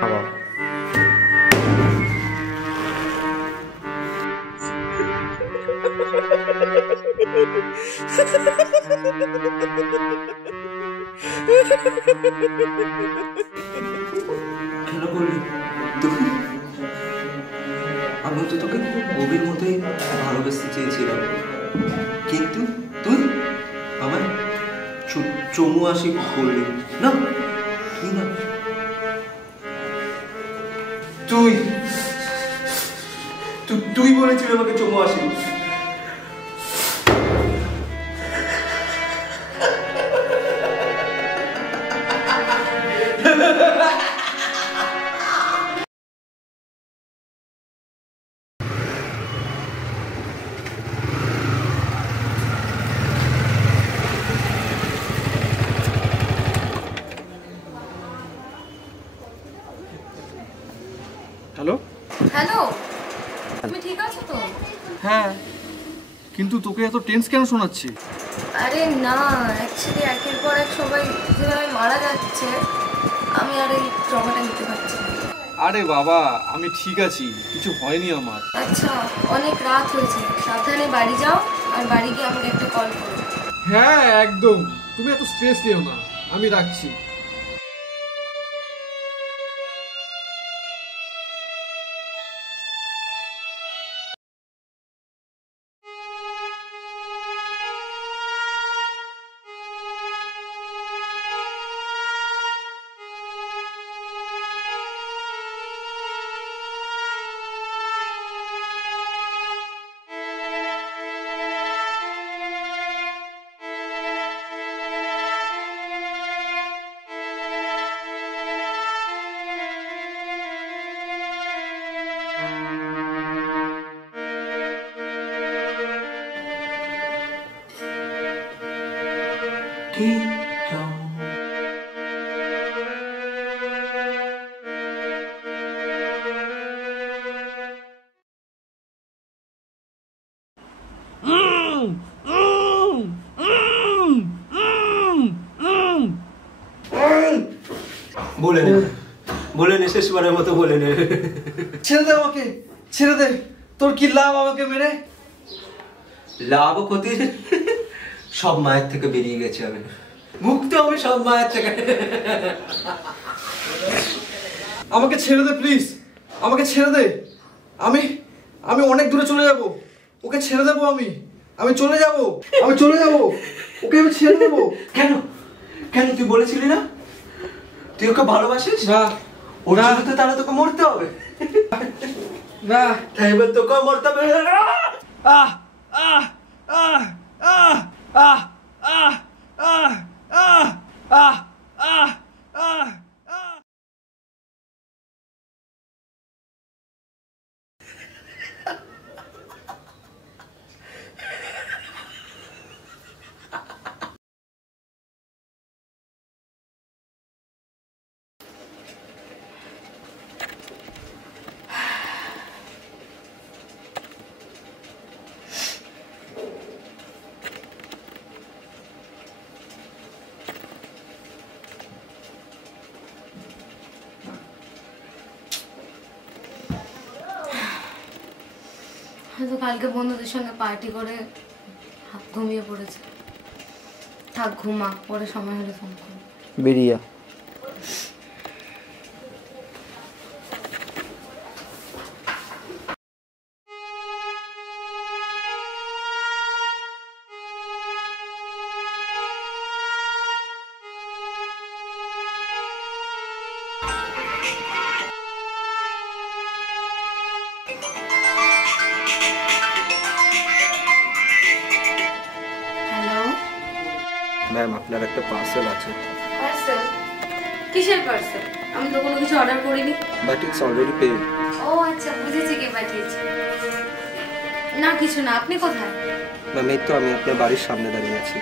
বাবা কেন বললি তুই? আমি তো তোকে গভীর মতোই ভালোবাসতে চেয়েছিলাম, কিন্তু তুই আমার চমু আসি করলি না। কি না, তুই তুই বলেছিলি আমাকে চমু আসি। হ্যালো হ্যালো, তুমি ঠিক আছো তো? হ্যাঁ, কিন্তু তোকে এত টেন্স কেন শোনাচ্ছি? আরে না, অ্যাকচুয়ালি একের পর এক সবাই যেভাবে মারা যাচ্ছে, আমি আর এই ট্রমাটা নিতে পারছি না। আরে বাবা, আমি ঠিক আছি, কিছু হয়নি আমার। আচ্ছা, অনেক রাত হয়েছে, সাবধানে বাড়ি যাও, আর বাড়ি গিয়ে আমাকে একটা কল করো। হ্যাঁ একদম, তুমি এত স্ট্রেস নিও না, আমি রাখছি। বলে নে, বলে নে, শেষবারের মতো বলে নে। ছেড়ে দে আমাকে, ছেড়ে দে। তোর কি লাভ আমাকে মেরে? লাভ ও ক্ষতি সব মায়ের থেকে বেরিয়ে গেছে, আমি মুক্ত, আমি সব মায়ের থেকে। আমাকে ছেড়ে দে প্লিজ, আমাকে ছেড়ে দে। আমি আমি অনেক দূরে চলে যাব, ওকে ছেড়ে দেবো। আমি চলে যাব, আমি চলে যাব, ওকে আমি ছেড়ে দেবো। কেন কেন তুই বলেছিলি না তুই ওকে ভালোবাসিস? না, ওর জন্য তো তাহলে তোকে মরতে হবে। না, তাই এবার তোকে মরতে হবে। আহ আহ আহ আহ আহ আহ আহ আহ আহ আহ আহ আহ। হয়তো কালকে বন্ধুদের সঙ্গে পার্টি করে ঘুমিয়ে পড়েছে। থাক, ঘুমা, পরে সময় হলে ফোন করো। বেরিয়া হ্যালো ম্যাম, আপনার একটা পার্সেল আছে। পার্সেল? কিসের পার্সেল? আমি তো কোনো কিছু অর্ডার করিনি। But it's already paid. ও আচ্ছা, বুঝেছি কে পাঠিয়েছে। না কিছু না, আপনি কোথায়? ম্যাম, এই তো আমি আপনার বাড়ির সামনে দাঁড়িয়ে আছি।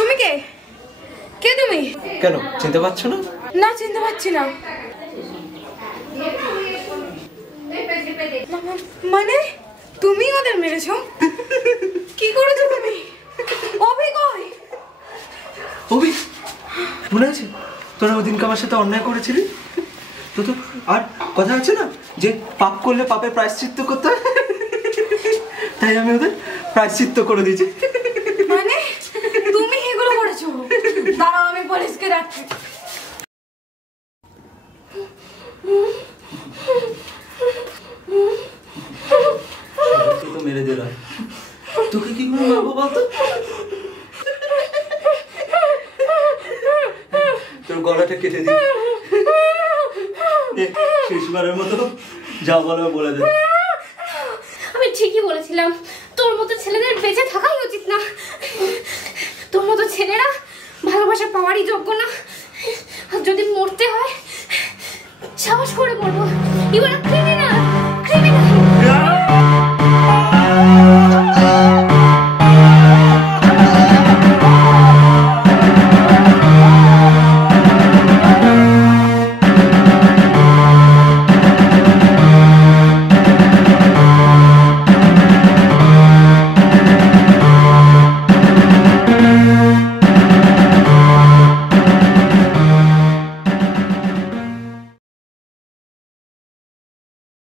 তুমি কে? কে তুমি? কেন চিনতে পারছো না? না, চিনতে পারছি না। মানে তুমি ওদের মেরেছো? কি করেছো তুমি? অভি কই? অভি মনে আছে তোরা ওদিনকে আমার সাথে অন্যায় করেছিলি? তো তো আর কথা আছে না যে পাপ করলে পাপের প্রায়শ্চিত্ত করতে হয়, তাই আমি ওদের প্রায়শ্চিত্ত করে দিয়েছি। মানে তুমি এগুলো করেছো? দাঁড়াও, আমি পুলিশকে ডাকছি। তো মেরে দিলাম, তোকে কি করে মারবো বলতো? তোর গলাটা কেটে দিই, শেষবারের মতো যা বলে বলে দে। আমি ঠিকই বলেছিলাম, তোর মতো ছেলেদের বেঁচে থাকাই উচিত না। তোর মতো ছেলেরা ভালোবাসা পাওয়ারই যোগ্য না। আর যদি মরতে হয় সাহস করে মরবো। ইউ আর